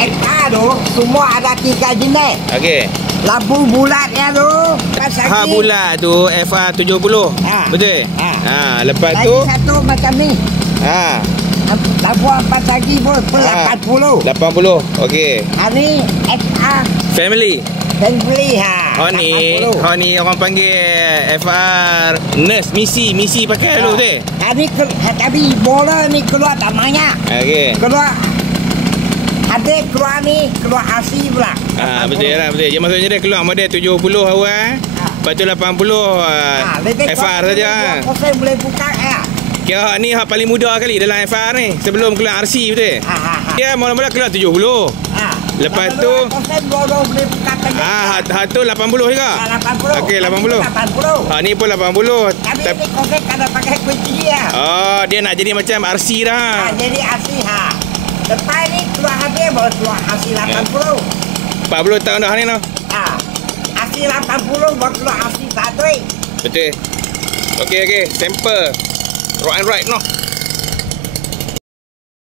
FR tu semua ada 3 jenis. Okey. Lampu bulatnya tu Ha bulat tu FR 70. Betul? Lepas lagi tu satu macam ni. Lampu empat sagi pun 80. 80. Okey. Ni FR Family. Family Hau ni orang panggil FR nurse misi pakai dulu tu. Tapi bola ni keluar tak banyak. Okey. Keluar ada keluar ni, keluar asli pula. Betul lah, betul. Dia maksudnya dia keluar model 70 awal. Lepas tu 80 FR saja. Kau boleh buka Kira ni hak paling muda kali dalam FR ni sebelum keluar RC betul. Dia mula-mula keluar 70. Lepas tu boleh buka hak tu 80 juga. 80. Okey, 80. Ni pun 80. Tapi kau kena pakai kunci dia. Oh, dia nak jadi macam RC dah. Jadi asli Lepas ni keluar habis baru keluar hasil 80. 40 tahun dah ni noh. Hasil 80 baru keluar hasil 1. Betul. Okey, sampel. Rock and ride noh.